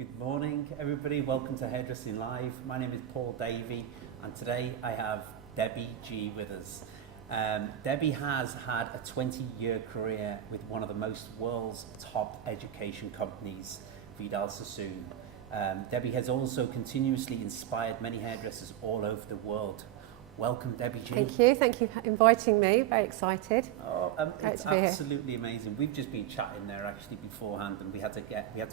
Good morning, everybody. Welcome to Hairdressing Live. My name is Paul Davey, and today I have Debbie G with us. Debbie has had a 20-year career with one of the world's top education companies, Vidal Sassoon. Debbie has also continuously inspired many hairdressers all over the world. Welcome, Debbie G. Thank you for inviting me. Very excited. It's absolutely amazing. We've just been chatting there actually beforehand, and we had to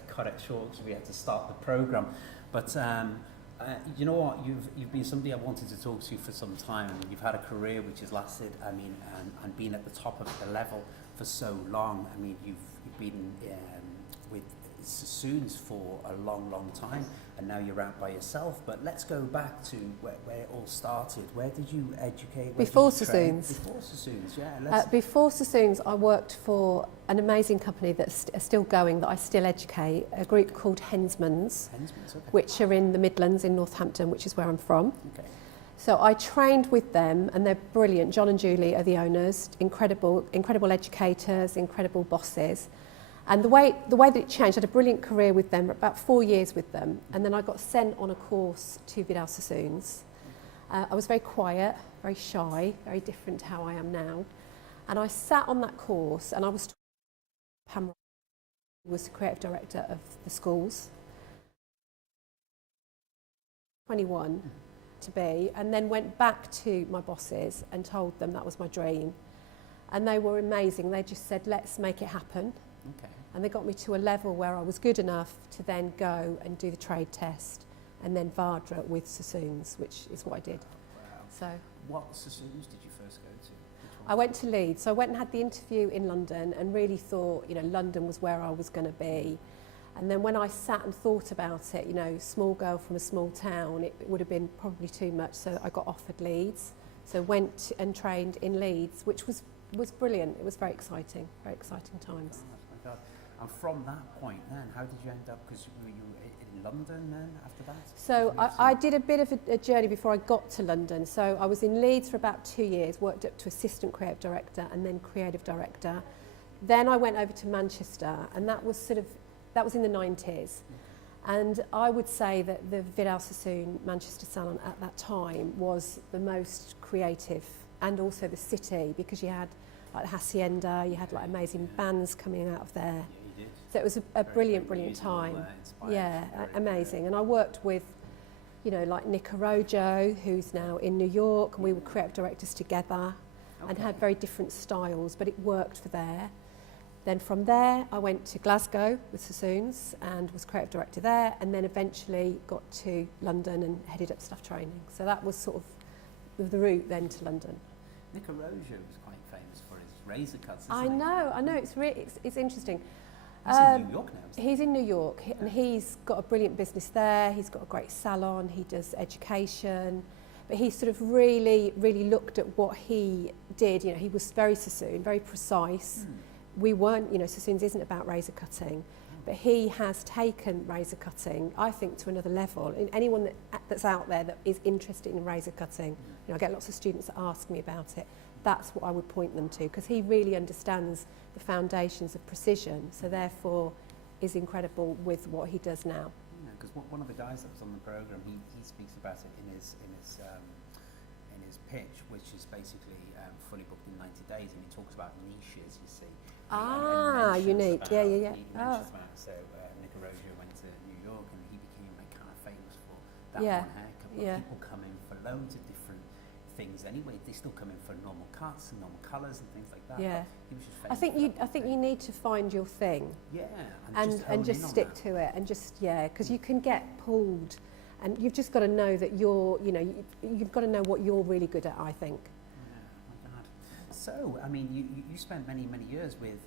cut it short because we had to start the program. But you know what? You've been somebody I wanted to talk to for some time. You've had a career which has lasted. And been at the top of the level for so long. I mean, you've been with Sassoons for a long time, and now you're out by yourself. But let's go back to where it all started. Where did you educate? Before Sassoons. Before Sassoons, yeah. Before Sassoons, I worked for an amazing company that's still going, that I still educate, a group called Hensmans, okay. Which are in the Midlands in Northampton, which is where I'm from. Okay. So I trained with them, and they're brilliant. John and Julie are the owners, incredible educators, incredible bosses. And the way that it changed, I had a brilliant career with them, about 4 years with them, and then I got sent on a course to Vidal Sassoons. I was very quiet, very shy, very different to how I am now. And I sat on that course, and I was talking to Pamela, who was the creative director of the schools. 21 to be, and then went back to my bosses and told them that was my dream. And they were amazing. They just said, let's make it happen. Okay. And they got me to a level where I was good enough to then go and do the trade test and then Vardra with Sassoons, which is what I did. Wow. So, what Sassoons did you first go to? I went to Leeds. So I went and had the interview in London and really thought, London was where I was going to be. And then when I sat and thought about it, small girl from a small town, it would have been probably too much. So I got offered Leeds. So went and trained in Leeds, which was brilliant. It was very exciting times. Oh my God. And from that point then, how did you end up, because were you in London then after that? So I did a bit of a journey before I got to London. So I was in Leeds for about 2 years, worked up to assistant creative director and then creative director. Then I went over to Manchester, and that was in the 90s. And I would say that the Vidal Sassoon Manchester salon at that time was the most creative, and also the city, because you had like the Hacienda, you had like amazing bands coming out of there. Yeah, you did. So it was a brilliant time. Yeah, amazing. And I worked with, like Nick Arojo, who's now in New York, and we were creative directors together and had very different styles, but it worked for there. Then from there, I went to Glasgow with Sassoons and was creative director there, and then eventually got to London and headed up staff training. So that was sort of the route then to London. Nick Arojo was quite famous for his razor cuts, isn't I know, it's interesting. He's in New York now. He's in New York, and he's got a brilliant business there. He's got a great salon. He does education, but he sort of really looked at what he did. He was very Sassoon, very precise. We weren't, Sassoons isn't about razor cutting, but he has taken razor cutting, I think, to another level. And anyone that's out there that is interested in razor cutting, I get lots of students that ask me about it. That's what I would point them to, because he really understands the foundations of precision, so therefore is incredible with what he does now. Because one of the guys that was on the program, he speaks about it in his pitch, which is basically fully booked in 90 days, and he talks about niches, you see. Unique. Yeah. He mentions about, so Nick Arojo went to New York, and he became kind of famous for that one haircut. But people come in for loads of different things anyway. They still come in for normal cuts and normal colours and things like that. Yeah. He was just I think you need to find your thing. Yeah. And just stick to it, and because you can get pulled, and you've just got to know that you've got to know what you're really good at, I think. Yeah, my God. So, I mean, you spent many years with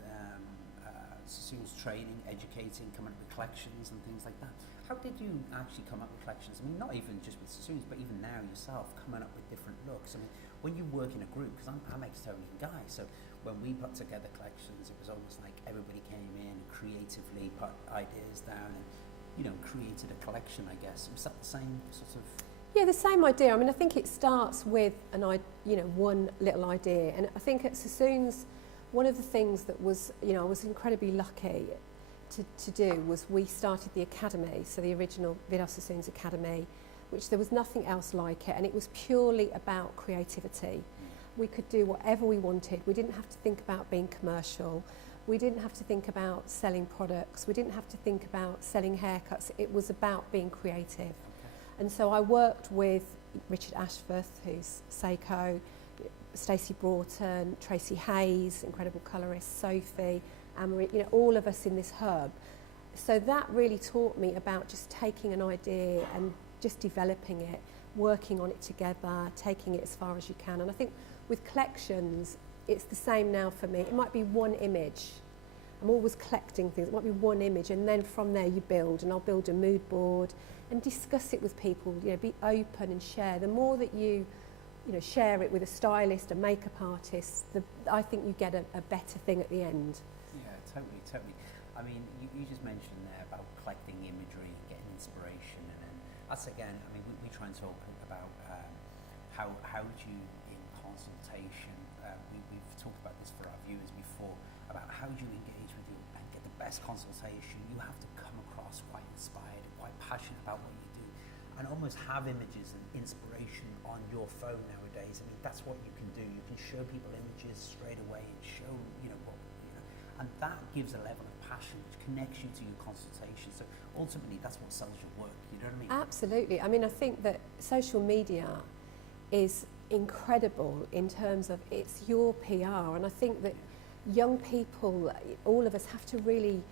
Sassoons training, educating, coming up with collections and things like that. How did you actually come up with collections? I mean, not even just with Sassoons, but even now yourself, coming up with different looks. I mean, when you work in a group, because I'm ex-Tonian guy, so when we put together collections, it was almost like everybody came in and creatively put ideas down and, created a collection, I guess. Was that the same sort of... Yeah, the same idea. I mean, I think it starts with one little idea. And I think at Sassoons, one of the things that was, I was incredibly lucky. to do was we started the academy, so the original Vidal Sassoon's Academy, which there was nothing else like it, and it was purely about creativity. We could do whatever we wanted. We didn't have to think about being commercial. We didn't have to think about selling products. We didn't have to think about selling haircuts. It was about being creative. Okay. And so I worked with Richard Ashworth, who's Seiko, Stacey Broughton, Tracy Hayes, incredible colourist, Sophie, Anne-Marie, you know, all of us in this hub. So that really taught me about just taking an idea and just developing it, working on it together, taking it as far as you can. And I think with collections, it's the same now for me. It might be one image. I'm always collecting things. It might be one image, and then from there you build, and I'll build a mood board and discuss it with people, you know, be open and share. The more that you share it with a stylist, a makeup artist, I think you get a better thing at the end. Yeah, totally. I mean, you just mentioned there about collecting imagery, getting inspiration, and then that's again, I mean, we try and talk about how do you, in consultation, we've talked about this for our viewers before, about how do you engage with you and get the best consultation. You have to come across quite inspired, quite passionate about what you do, and almost have images and inspiration on your phone nowadays. I mean, that's what you can do. You can show people images straight away and show, and that gives a level of passion which connects you to your consultation. So ultimately, that's what sells your work. You know what I mean? Absolutely. I mean, I think that social media is incredible in terms of it's your PR, and I think that young people, all of us, have to really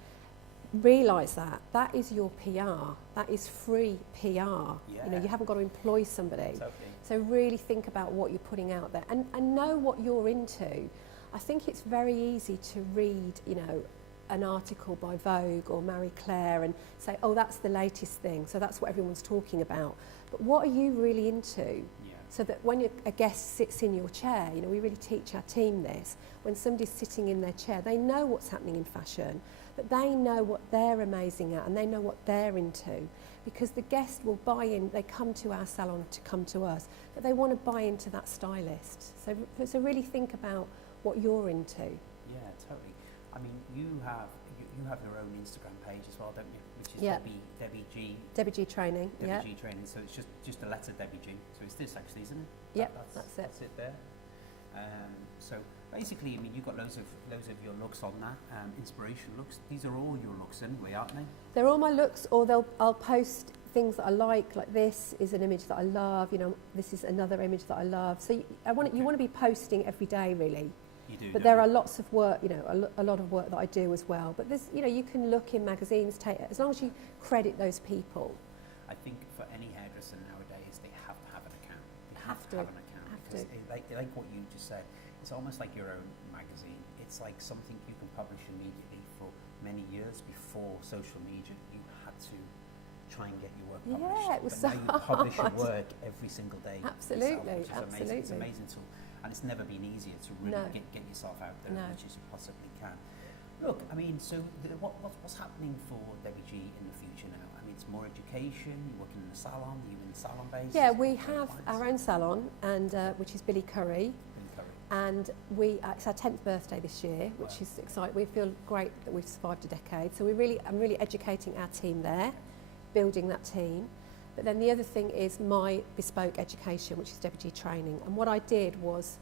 realise that is your PR. That is free PR. Yeah. You know, you haven't got to employ somebody. Totally. So really think about what you're putting out there and know what you're into. I think it's very easy to read, you know, an article by Vogue or Marie Claire and say, oh, that's the latest thing, so that's what everyone's talking about. But what are you really into? Yeah. So that when a guest sits in your chair, you know, we really teach our team this, when somebody's sitting in their chair, they know what's happening in fashion, but they know what they're amazing at and they know what they're into, because the guest will buy in. They come to our salon to come to us, but they want to buy into that stylist. So really think about what you're into. Yeah, totally. I mean, you have your own Instagram page as well, don't you? Which is Debbie G. Debbie G Training. Debbie G Training. So it's just a letter Debbie G. So it's this actually, isn't it? Yeah, that's it. That's it there. So basically, I mean, you've got loads of your looks on that. Inspiration looks. These are all your looks anyway, aren't they? They're all my looks, or I'll post things that I like this is an image that I love. You know, this is another image that I love. So you want to be posting every day, really. You do, but there are lots of work, you know, a lot of work that I do as well. But there's, you know, you can look in magazines, as long as you credit those people. I think for any hairdresser nowadays, they have to have an account. They have to have an account. Because like what you just said, it's almost like your own magazine. It's like something you can publish immediately. For many years before social media, you had to try and get your work published. Yeah, it was but so now you publish your work every single day. Absolutely, yourself, which is amazing. It's an amazing tool. And it's never been easier to really get yourself out there as much as you possibly can. Look, I mean, so what's happening for Debbie G in the future now? I mean, it's more education. You're working in a salon. Are you in a salon base? Yeah, we have our own salon, and which is Billi Currie. And it's our 10th birthday this year, which is exciting. We feel great that we've survived a decade. So I'm really educating our team there, building that team. But then the other thing is my bespoke education, which is Debbie G Training. And what I did was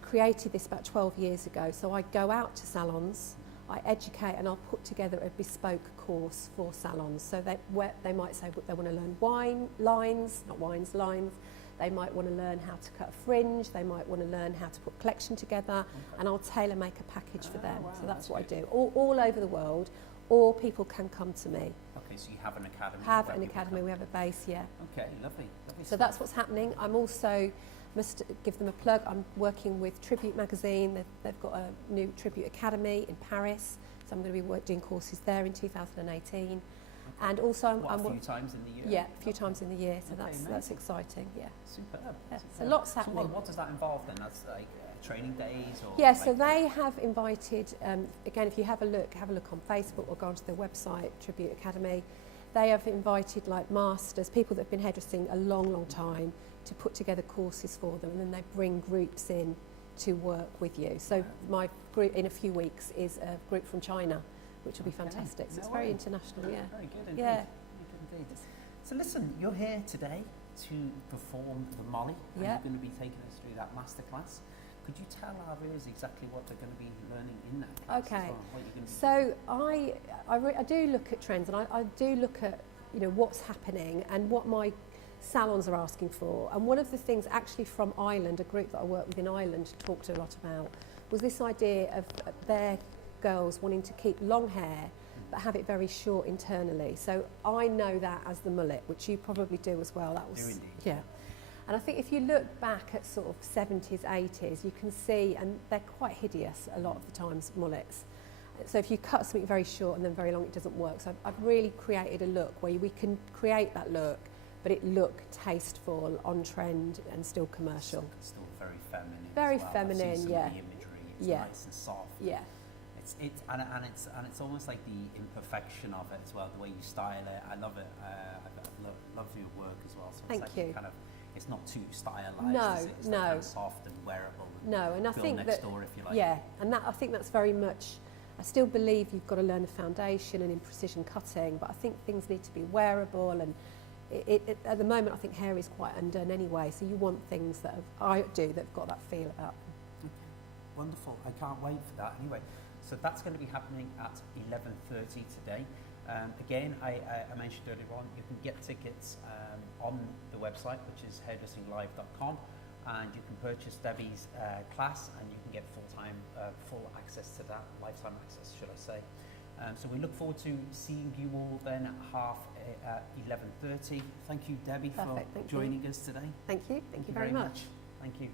created this about 12 years ago. So I go out to salons, I educate, and I'll put together a bespoke course for salons. So they might say they want to learn lines. They might want to learn how to cut a fringe. They might want to learn how to put a collection together. And I'll tailor make a package for them. Wow, so that's what I do. All over the world, or people can come to me. Okay, so you have an academy. We have a base, yeah. Okay, lovely. So that's what's happening. I'm also, must give them a plug, I'm working with Tribute magazine. They've got a new Tribute Academy in Paris. So I'm going to be doing courses there in 2018. Okay. And also a few times in the year? Yeah, a few times in the year. So that's exciting, yeah. Superb. Yeah. So lots happening. So what does that involve then? That's like training days? Or yeah, so they have invited, again, if you have a look on Facebook or go onto their website, Tribute Academy, they have invited like masters, people that have been hairdressing a long, long time, to put together courses for them, and then they bring groups in to work with you. So my group in a few weeks is a group from China, which will be fantastic. So No it's very way. international, yeah. Very good indeed. Yeah. Very good indeed. So listen, you're here today to perform the Molly, and Yeah. you're going to be taking us through that masterclass. Could you tell our viewers exactly what they're going to be learning in that class Okay. as well? What you're going to be So I do look at trends, and I do look at, you know, what's happening and what my salons are asking for. And one of the things actually from Ireland, a group that I work with in Ireland talked a lot about, was this idea of their girls wanting to keep long hair but have it very short internally. So I know that as the mullet, which you probably do as well. That was, Do indeed. yeah. And I think if you look back at sort of 70s, 80s, you can see, and they're quite hideous a lot of the times, mullets. So if you cut something very short and then very long, it doesn't work. So I've really created a look where we can create that look, but it look tasteful, on trend, and still commercial. Still very feminine. Very as well. I've feminine, seen some yeah. of the imagery. It's Yeah. nice and soft. Yeah, It's almost like the imperfection of it as well. The way you style it, I love it. I love your work as well. So Thank it's you. like kind of, it's not too stylized. No, is it? It's no. like kind of soft and wearable. And no, and I girl think next that, door, if you like. yeah, and that I think that's very much. I still believe you've got to learn the foundation and in precision cutting, but I think things need to be wearable, and at the moment I think hair is quite undone anyway, so you want things that that've got that feel about them. Okay. Wonderful. I can't wait for that. Anyway, so that's going to be happening at 11:30 today. Again, I mentioned earlier on, you can get tickets on the website, which is hairdressinglive.com, and you can purchase Debbie's class, and you can get full access to that, lifetime access, should I say. So we look forward to seeing you all then at 11:30. Thank you, Debbie, Perfect, for thank joining us today. Thank you. Thank you very much. Thank you.